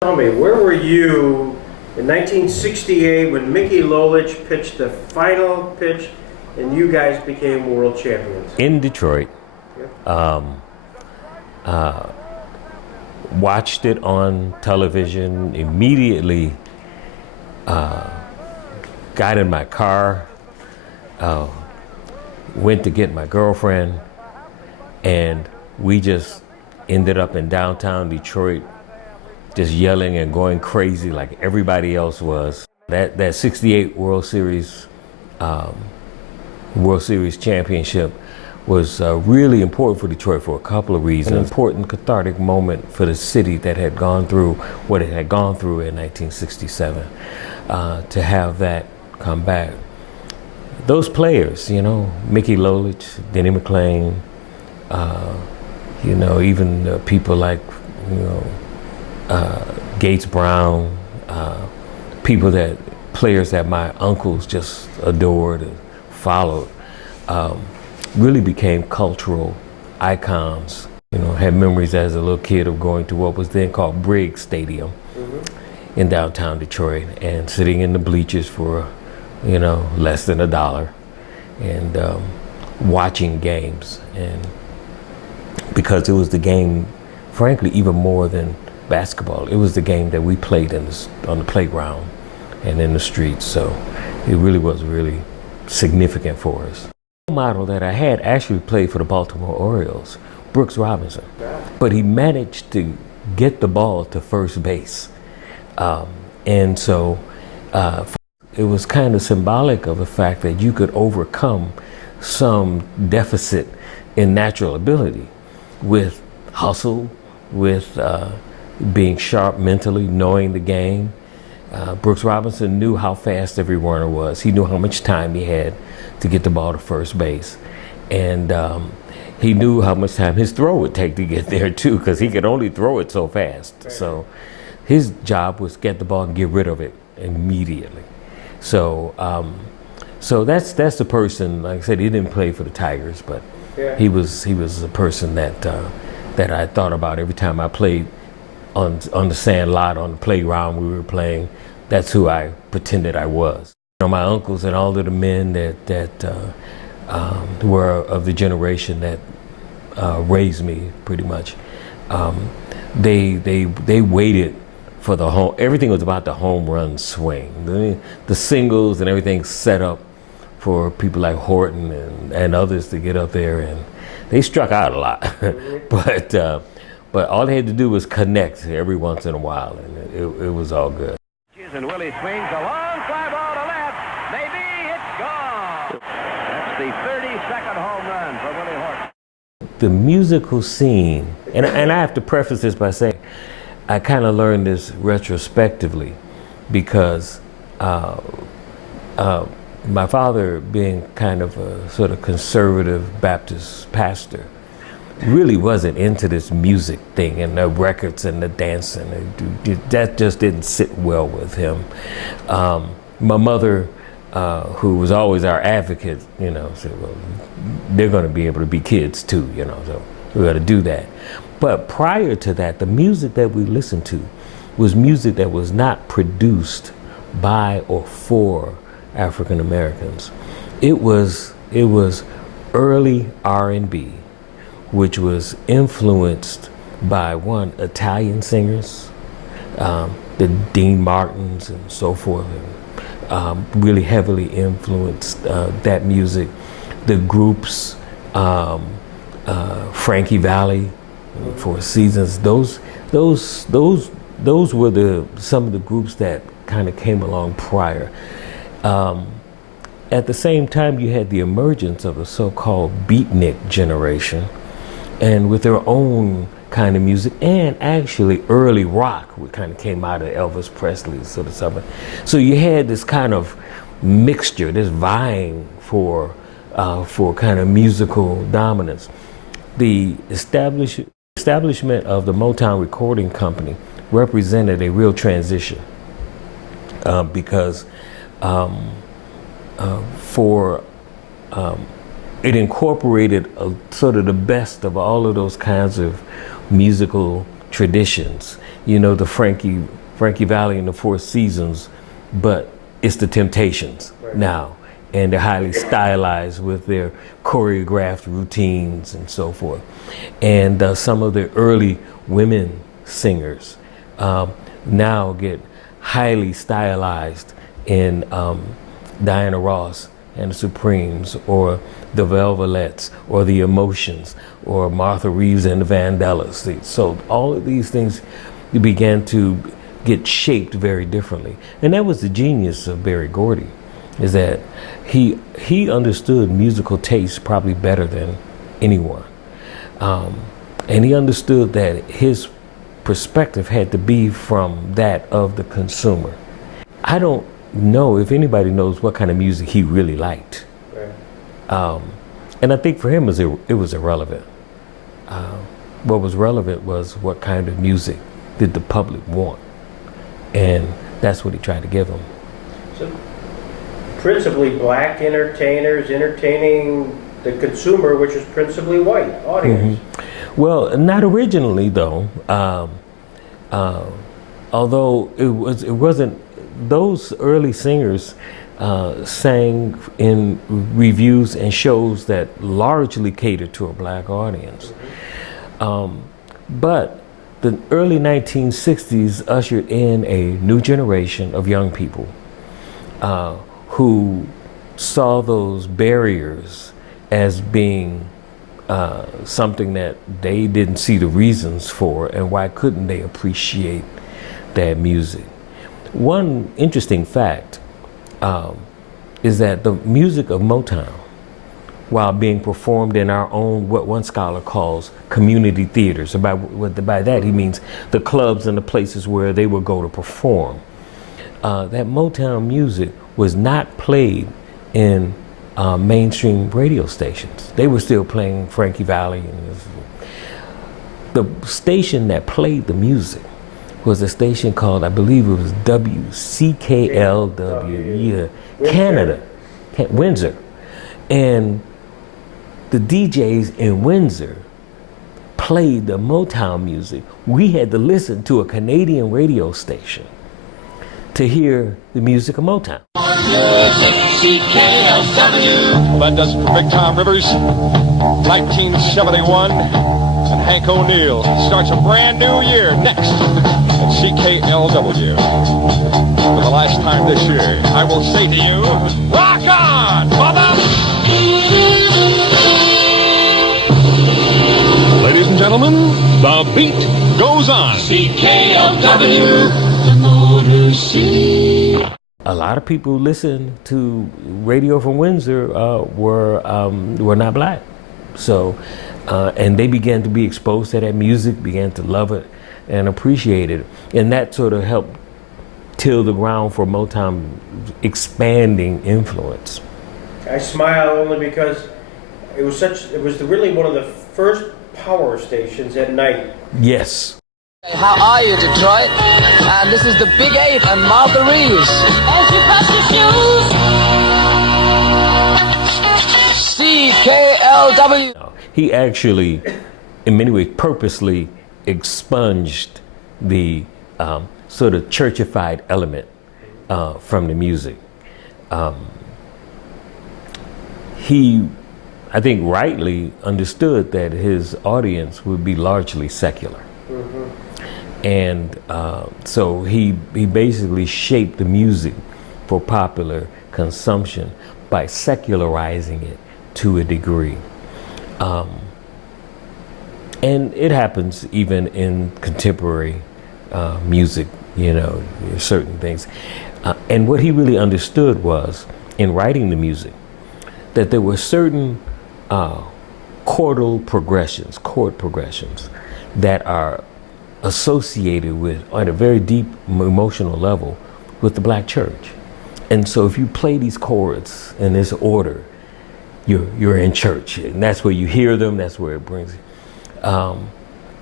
Tell me, where were you in 1968 when Mickey Lolich pitched the final pitch and you guys became world champions? In Detroit. Yep. Watched it on television, immediately got in my car, went to get my girlfriend, and we just ended up in downtown Detroit just yelling and going crazy like everybody else was. That 68 World Series championship was really important for Detroit for a couple of reasons. An important cathartic moment for the city that had gone through what it had gone through in 1967. To have that come back. Those players, Mickey Lolich, Denny McClain, even people like, Gates Brown, players that my uncles just adored and followed, really became cultural icons. Had memories as a little kid of going to what was then called Briggs Stadium in downtown Detroit and sitting in the bleachers for, less than $1 and watching games. And because it was the game, frankly, even more than basketball, it was the game that we played on the playground and in the streets. So it really was really significant for us. The model that I had actually played for the Baltimore Orioles, Brooks Robinson, but he managed to get the ball to first base. And so it was kind of symbolic of the fact that you could overcome some deficit in natural ability with hustle, with being sharp mentally, knowing the game. Brooks Robinson knew how fast every runner was. He knew how much time he had to get the ball to first base. And he knew how much time his throw would take to get there too, because he could only throw it so fast. So his job was get the ball and get rid of it immediately. So that's the person. Like I said, he didn't play for the Tigers, but he was a person that I thought about every time I played on the sand lot, on the playground we were playing. That's who I pretended I was. My uncles and all of the men that were of the generation that raised me, pretty much, they waited for the home. Everything was about the home run swing, the singles and everything set up for people like Horton and others to get up there, and they struck out a lot. But all they had to do was connect every once in a while, and it was all good. And Willie swings a long fly ball to left. Maybe it's gone. That's the 32nd home run for Willie Horton. The musical scene, and I have to preface this by saying, I kind of learned this retrospectively because my father, being kind of a sort of conservative Baptist pastor, really wasn't into this music thing and the records and the dancing. That just didn't sit well with him. My mother, who was always our advocate, said, well, they're going to be able to be kids too, so we got to do that. But prior to that, the music that we listened to was music that was not produced by or for African Americans. It was early R&B, which was influenced by Italian singers, the Dean Martins and so forth, really heavily influenced that music. The groups, Frankie Valli, Four Seasons, those were some of the groups that kind of came along prior. At the same time, you had the emergence of a so-called beatnik generation, and with their own kind of music, and actually early rock, which kind of came out of Elvis Presley, sort of something. So you had this kind of mixture, this vying for kind of musical dominance. The establishment of the Motown Recording Company represented a real transition because it incorporated sort of the best of all of those kinds of musical traditions. the Frankie Valli and the Four Seasons, but it's the Temptations now, and they're highly stylized with their choreographed routines and so forth. And some of the early women singers now get highly stylized in Diana Ross and the Supremes, or the Velvelettes, or the Emotions, or Martha Reeves and the Vandellas. So all of these things began to get shaped very differently. And that was the genius of Berry Gordy, is that he understood musical taste probably better than anyone. And he understood that his perspective had to be from that of the consumer. I don't know if anybody knows what kind of music he really liked. Right. And I think for him it was irrelevant. What was relevant was what kind of music did the public want. And that's what he tried to give them. So principally black entertainers entertaining the consumer, which is principally white audience. Mm-hmm. Well, not originally though. Although it wasn't. Those early singers sang in reviews and shows that largely catered to a black audience. But the early 1960s ushered in a new generation of young people who saw those barriers as being something that they didn't see the reasons for, and why couldn't they appreciate that music. One interesting fact is that the music of Motown, while being performed in our own, what one scholar calls community theaters, by that he means the clubs and the places where they would go to perform, that Motown music was not played in mainstream radio stations. They were still playing Frankie Valli. The station that played the music was a station called, I believe it was WCKLW, Canada, Windsor. And the DJs in Windsor played the Motown music. We had to listen to a Canadian radio station to hear the music of Motown. That does it for Big Tom Rivers. 1971, and Hank O'Neill starts a brand new year next at CKLW. For the last time this year, I will say to you, rock on, mother! Ladies and gentlemen, the beat goes on. CKLW, the Motor City. A lot of people who listened to radio from Windsor were not black. So, and they began to be exposed to that music, began to love it and appreciate it. And that sort of helped till the ground for Motown expanding influence. I smile only because it was really one of the first power stations at night. Yes. How are you, Detroit? And this is the Big 8 and Martha Reeves. As you brush your shoes. CKLW. He actually, in many ways, purposely expunged the sort of churchified element from the music. He, I think, rightly understood that his audience would be largely secular. Mm-hmm. And so he basically shaped the music for popular consumption by secularizing it to a degree. And it happens even in contemporary music, certain things. And what he really understood was, in writing the music, that there were certain chord progressions that are associated with, on a very deep emotional level, with the black church. And so if you play these chords in this order, you're in church, and that's where you hear them, that's where it brings you.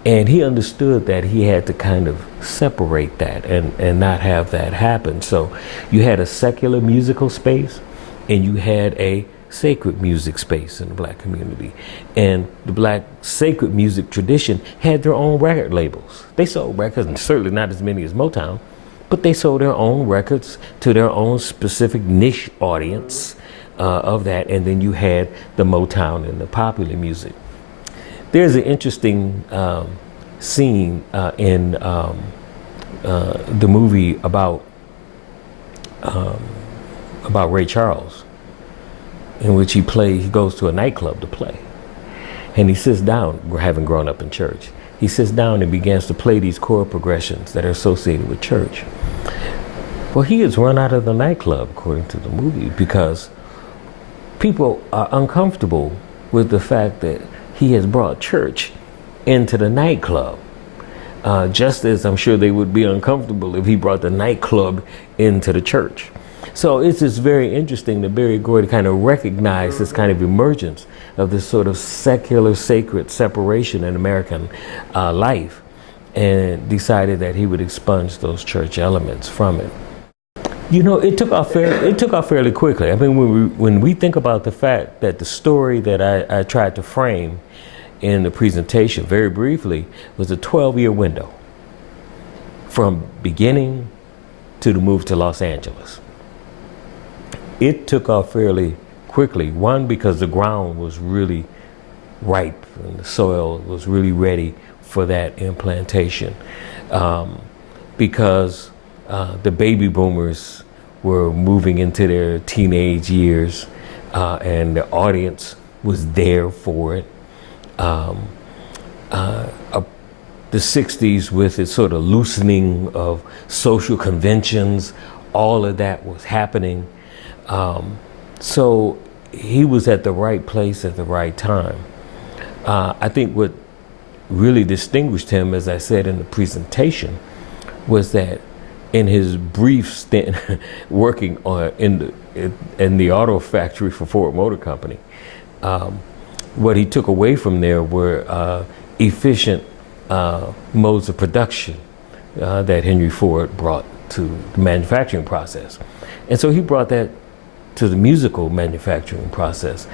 And he understood that he had to kind of separate that and not have that happen. So you had a secular musical space, and you had a sacred music space in the black community. And the black sacred music tradition had their own record labels. They sold records, and certainly not as many as Motown, but they sold their own records to their own specific niche audience of that. And then you had the Motown and the popular music. There's an interesting scene in the movie about Ray Charles, in which he goes to a nightclub to play. And he sits down, having grown up in church, he sits down and begins to play these chord progressions that are associated with church. Well, he has run out of the nightclub, according to the movie, because people are uncomfortable with the fact that he has brought church into the nightclub. Just as I'm sure they would be uncomfortable if he brought the nightclub into the church. So it's just very interesting that Berry Gordy kind of recognized this kind of emergence of this sort of secular, sacred separation in American life, and decided that he would expunge those church elements from it. You know, it took off fairly quickly. I mean, when we think about the fact that the story that I tried to frame in the presentation, very briefly, was a 12-year window from beginning to the move to Los Angeles. It took off fairly quickly. One, because the ground was really ripe and the soil was really ready for that implantation. Because the baby boomers were moving into their teenage years, and the audience was there for it. The 60s, with its sort of loosening of social conventions, all of that was happening. So he was at the right place at the right time. I think what really distinguished him, as I said in the presentation, was that in his brief stint working in the auto factory for Ford Motor Company, what he took away from there were efficient modes of production that Henry Ford brought to the manufacturing process. And so he brought that to the musical manufacturing process,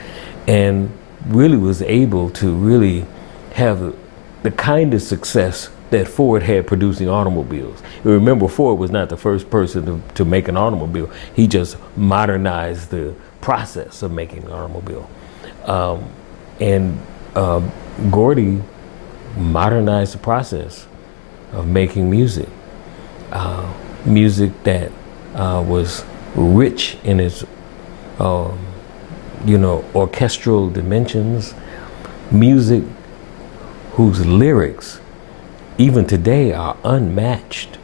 and really was able to really have the kind of success that Ford had producing automobiles. You remember, Ford was not the first person to make an automobile. He just modernized the process of making an automobile. And Gordy modernized the process of making music. Music that was rich in its orchestral dimensions, music whose lyrics even today are unmatched.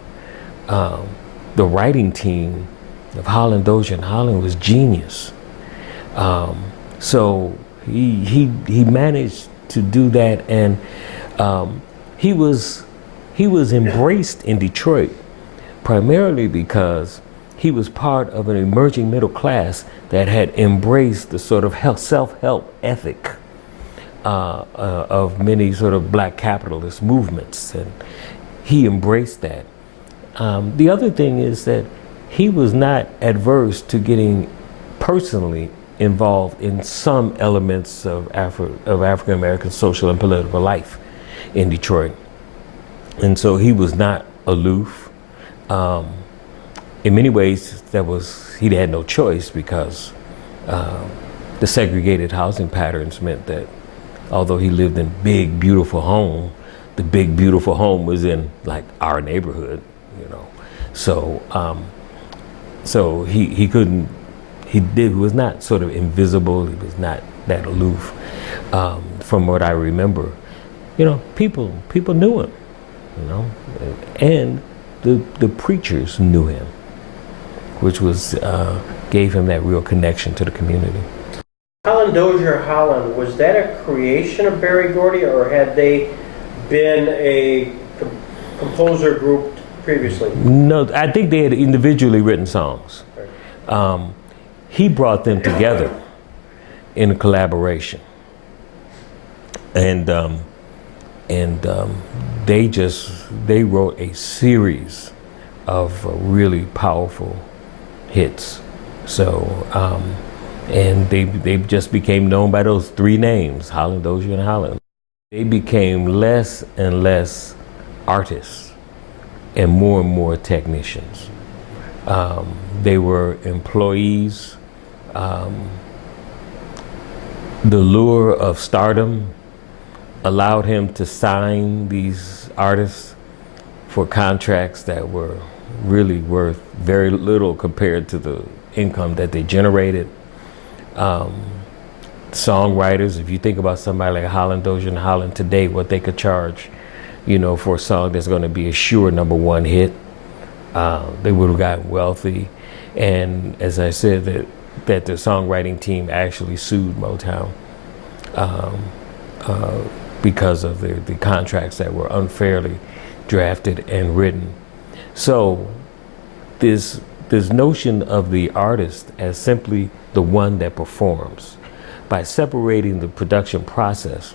The writing team of Holland, Dozier and Holland was genius. So he managed to do that, and he was embraced in Detroit primarily because he was part of an emerging middle class that had embraced the sort of self-help ethic of many sort of black capitalist movements, and he embraced that. The other thing is that he was not adverse to getting personally involved in some elements of African American social and political life in Detroit, and so he was not aloof. In many ways, he had no choice, because the segregated housing patterns meant that although he lived in big, beautiful home, the big, beautiful home was in like our neighborhood, So, he was not sort of invisible. He was not that aloof. From what I remember, people knew him, and the preachers knew him, which gave him that real connection to the community. Holland, Dozier, Holland, was that a creation of Berry Gordy, or had they been a composer group previously? No, I think they had individually written songs. He brought them together in a collaboration, and they wrote a series of really powerful hits. So And they just became known by those three names, Holland, Dozier, and Holland. They became less and less artists and more technicians. They were employees. The lure of stardom allowed him to sign these artists for contracts that were really worth very little compared to the income that they generated. Songwriters, if you think about somebody like Holland, Dozier, and Holland today, what they could charge, for a song that's going to be a sure #1 hit, they would have gotten wealthy. And as I said, that the songwriting team actually sued Motown because of the contracts that were unfairly drafted and written. So this notion of the artist as simply the one that performs, by separating the production process,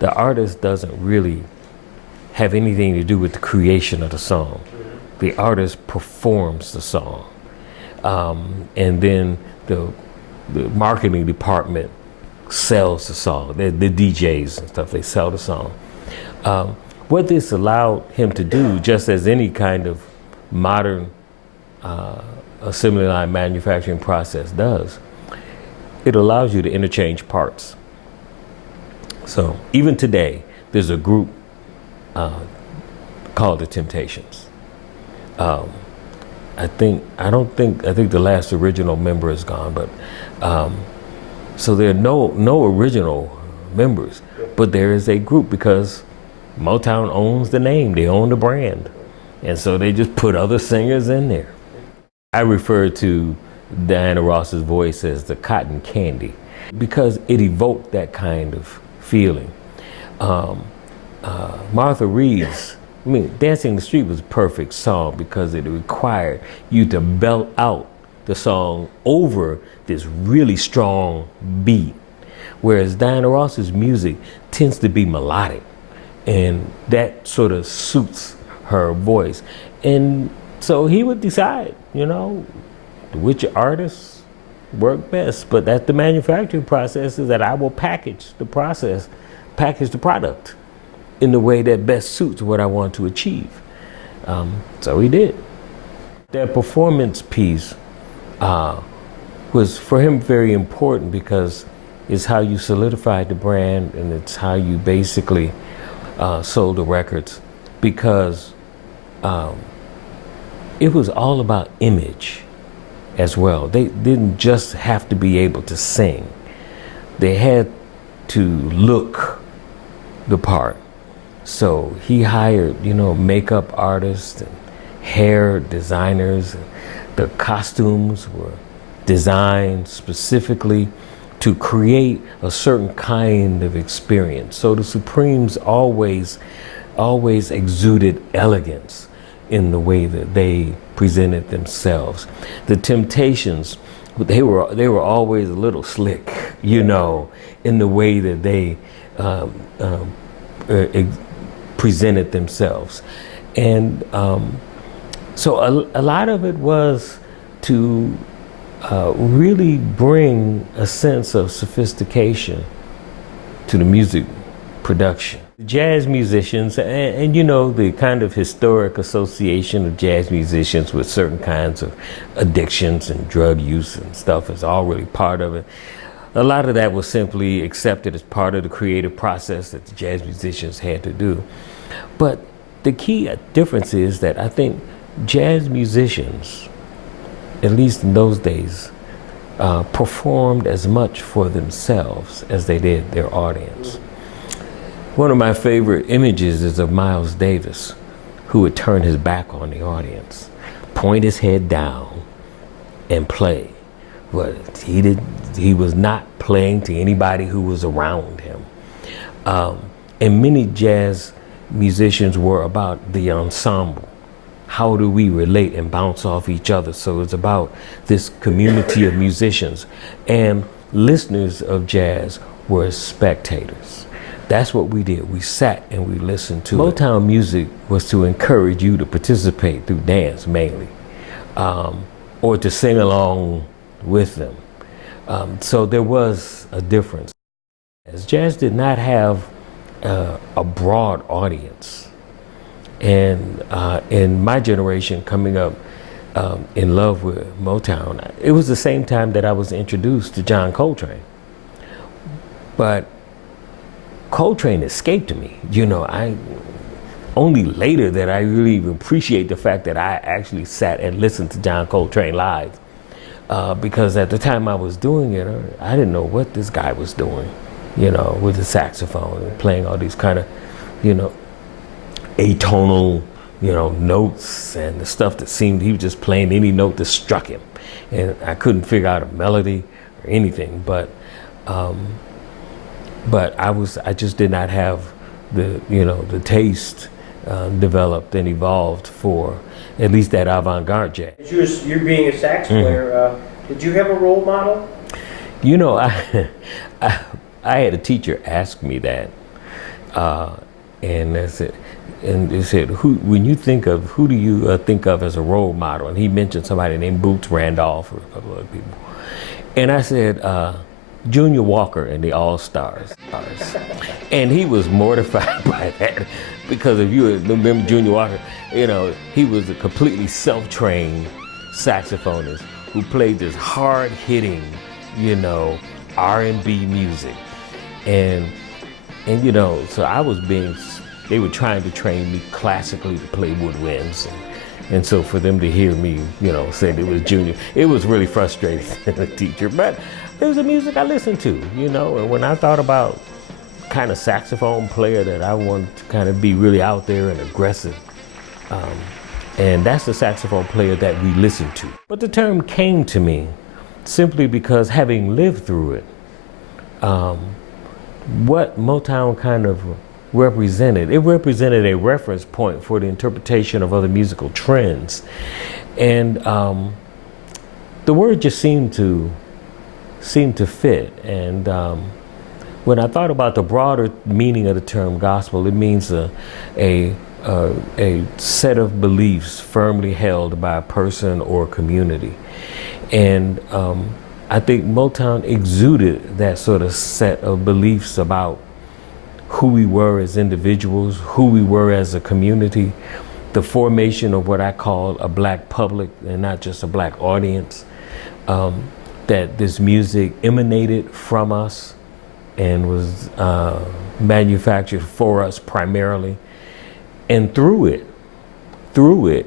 the artist doesn't really have anything to do with the creation of the song. The artist performs the song. And then the marketing department sells the song. The DJs and stuff, they sell the song. What this allowed him to do, just as any kind of modern assembly line manufacturing process does, it allows you to interchange parts. So even today, there's a group called the Temptations. I think the last original member is gone, but so there are no original members, but there is a group because Motown owns the name, they own the brand, and so they just put other singers in there. I refer to Diana Ross's voice as the cotton candy because it evoked that kind of feeling. Martha Reeves, Dancing in the Street was a perfect song because it required you to belt out the song over this really strong beat, whereas Diana Ross's music tends to be melodic, and that sort of suits her voice. And so he would decide, which artists work best. But that's the manufacturing process, is that I will package the product in the way that best suits what I want to achieve. So he did. That performance piece was for him very important because it's how you solidified the brand, and it's how you basically sold the records, because it was all about image as well. They didn't just have to be able to sing. They had to look the part. So he hired, makeup artists and hair designers. The costumes were designed specifically to create a certain kind of experience. So the Supremes always exuded elegance in the way that they presented themselves. The Temptations, they were always a little slick, in the way that they presented themselves. And so a lot of it was to really bring a sense of sophistication to the music production. Jazz musicians, and the kind of historic association of jazz musicians with certain kinds of addictions and drug use and stuff is all really part of it. A lot of that was simply accepted as part of the creative process that the jazz musicians had to do. But the key difference is that I think jazz musicians, at least in those days, performed as much for themselves as they did their audience. One of my favorite images is of Miles Davis, who would turn his back on the audience, point his head down, and play. But he was not playing to anybody who was around him. And many jazz musicians were about the ensemble. How do we relate and bounce off each other? So it's about this community of musicians. And listeners of jazz were spectators. That's what we did. We sat and we listened to it. Motown music was to encourage you to participate through dance mainly, or to sing along with them. So there was a difference. As jazz did not have a broad audience. And in my generation coming up in love with Motown, it was the same time that I was introduced to John Coltrane. But Coltrane escaped me. You know, I only later that I really appreciate the fact that I actually sat and listened to John Coltrane live. Because at the time I was doing it, I didn't know what this guy was doing, you know, with the saxophone and playing all these kind of, you know, atonal, you know, notes and the stuff that seemed he was just playing any note that struck him. And I couldn't figure out a melody or anything, but I just did not have the, you know, the taste developed and evolved for at least that avant-garde jazz. You're being a sax player. Did you have a role model? You know, I had a teacher ask me that, and that's it. And they said, when you think of, who do you think of as a role model? And he mentioned somebody named Boots Randolph or a couple other people. And I said, Junior Walker and the All-Stars. And he was mortified by that, because if you remember Junior Walker, you know, he was a completely self-trained saxophonist who played this hard-hitting, you know, R&B music. And you know, so they were trying to train me classically to play woodwinds. And so for them to hear me, you know, say it was Junior, it was really frustrating as a teacher. But it was the music I listened to, you know, and when I thought about kind of saxophone player that I wanted to kind of be really out there and aggressive, and that's the saxophone player that we listened to. But the term came to me simply because, having lived through it, what Motown kind of represented a reference point for the interpretation of other musical trends. And the word just seemed to fit. And when I thought about the broader meaning of the term gospel, it means a set of beliefs firmly held by a person or community. And I think Motown exuded that sort of set of beliefs about who we were as individuals, who we were as a community, the formation of what I call a black public and not just a black audience, that this music emanated from us and was manufactured for us primarily. And through it,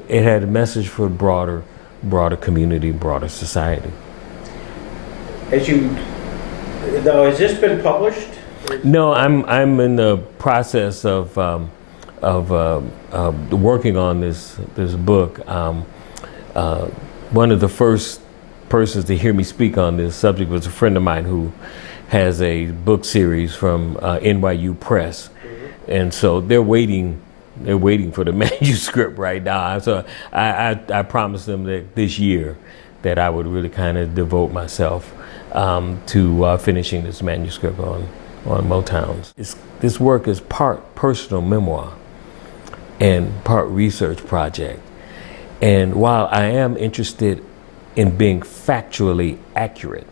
it had a message for broader community, broader society. Has this been published? No, I'm in the process of working on this book. One of the first persons to hear me speak on this subject was a friend of mine who has a book series from NYU Press, and so they're waiting for the manuscript right now. So I promised them that this year that I would really kind of devote myself to finishing this manuscript on Motown. This work is part personal memoir and part research project. And while I am interested in being factually accurate,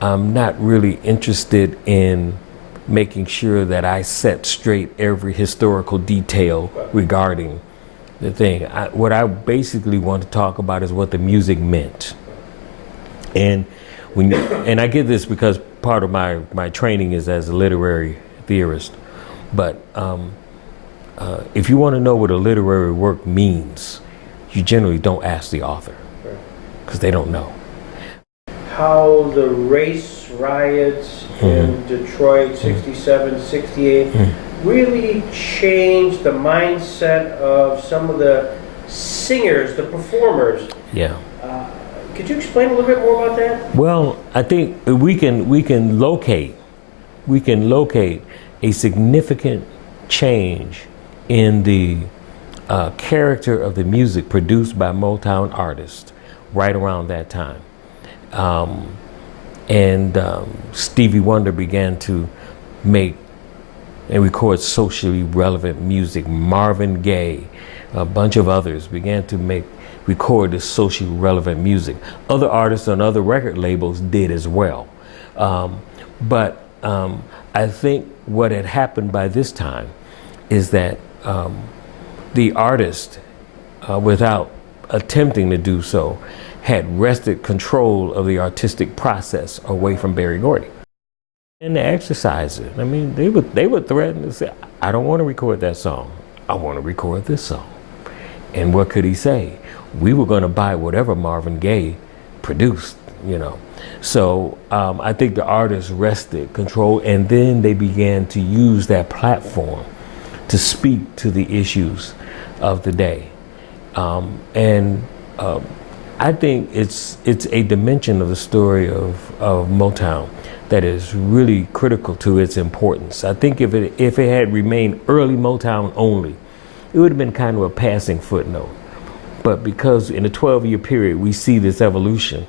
I'm not really interested in making sure that I set straight every historical detail regarding the thing. What I basically want to talk about is what the music meant. And I get this because part of my training is as a literary theorist. But if you want to know what a literary work means, you generally don't ask the author, because they don't know. How the race riots in Detroit, 67, 68, really changed the mindset of some of the singers, the performers. Yeah. Could you explain a little bit more about that? Well, I think we can locate a significant change in the character of the music produced by Motown artists right around that time. Stevie Wonder began to make and record socially relevant music. Marvin Gaye a bunch of others began to record this socially relevant music. Other artists on other record labels did as well. But I think what had happened by this time is that the artist, without attempting to do so, had wrested control of the artistic process away from Berry Gordy. And to exercise it. I mean, they would threaten to say, I don't want to record that song. I want to record this song. And what could he say? We were going to buy whatever Marvin Gaye produced, you know. So I think the artists wrested control, and then they began to use that platform to speak to the issues of the day. I think it's a dimension of the story of Motown that is really critical to its importance. I think if it had remained early Motown only, it would have been kind of a passing footnote. But because in a 12-year period we see this evolution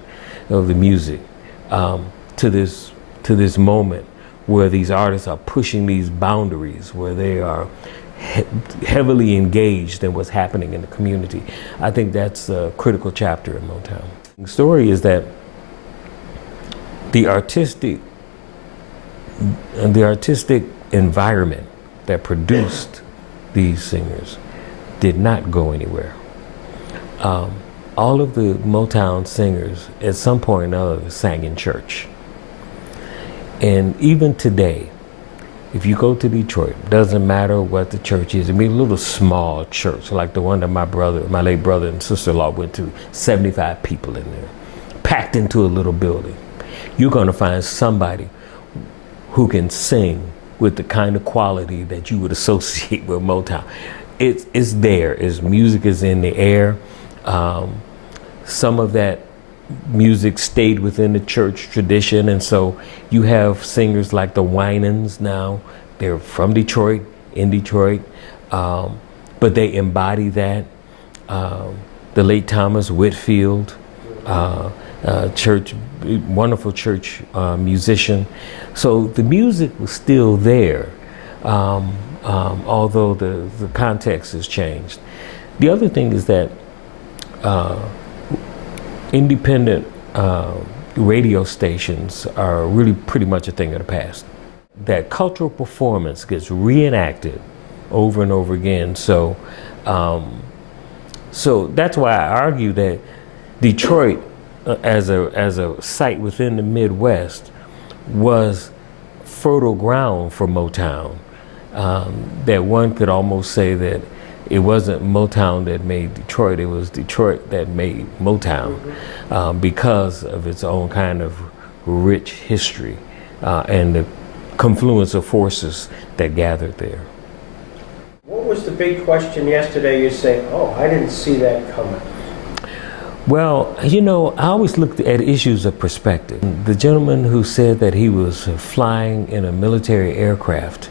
of the music to this moment where these artists are pushing these boundaries, where they are heavily engaged in what's happening in the community. I think that's a critical chapter in Motown. The story is that the artistic environment that produced these singers did not go anywhere. All of the Motown singers at some point or another sang in church. And even today, if you go to Detroit, doesn't matter what the church is. I mean, a little small church like the one that my late brother and sister-in-law went to, 75 people in there, packed into a little building. You're going to find somebody who can sing with the kind of quality that you would associate with Motown. It's there. Music is in the air. Some of that music stayed within the church tradition, and so you have singers like the Winans now. They're from Detroit, in Detroit, but they embody that. The late Thomas Whitfield, wonderful church musician. So the music was still there, although the context has changed. The other thing is that independent radio stations are really pretty much a thing of the past. That cultural performance gets reenacted over and over again. So that's why I argue that Detroit, as a site within the Midwest, was fertile ground for Motown. That one could almost say that it wasn't Motown that made Detroit, it was Detroit that made Motown, because of its own kind of rich history and the confluence of forces that gathered there. What was the big question yesterday? You say, oh, I didn't see that coming. Well, you know, I always looked at issues of perspective. The gentleman who said that he was flying in a military aircraft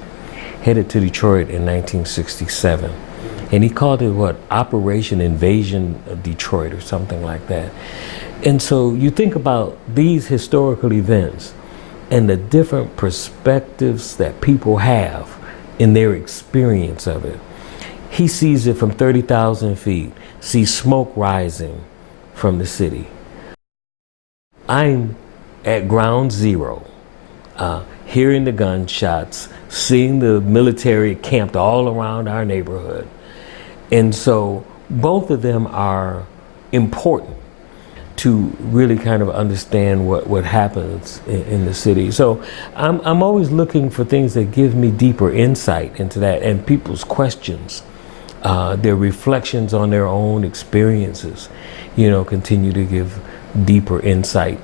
headed to Detroit in 1967. And he called it, Operation Invasion of Detroit or something like that. And so you think about these historical events and the different perspectives that people have in their experience of it. He sees it from 30,000 feet, sees smoke rising from the city. I'm at ground zero, hearing the gunshots, seeing the military camped all around our neighborhood. And so both of them are important to really kind of understand what happens in the city. So I'm always looking for things that give me deeper insight into that, and people's questions, their reflections on their own experiences, you know, continue to give deeper insight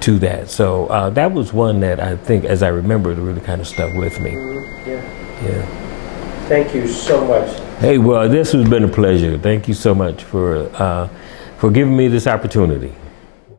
to that. So that was one that I think, as I remember, it really kind of stuck with me. Yeah. Thank you so much. Hey, well, this has been a pleasure. Thank you so much for giving me this opportunity.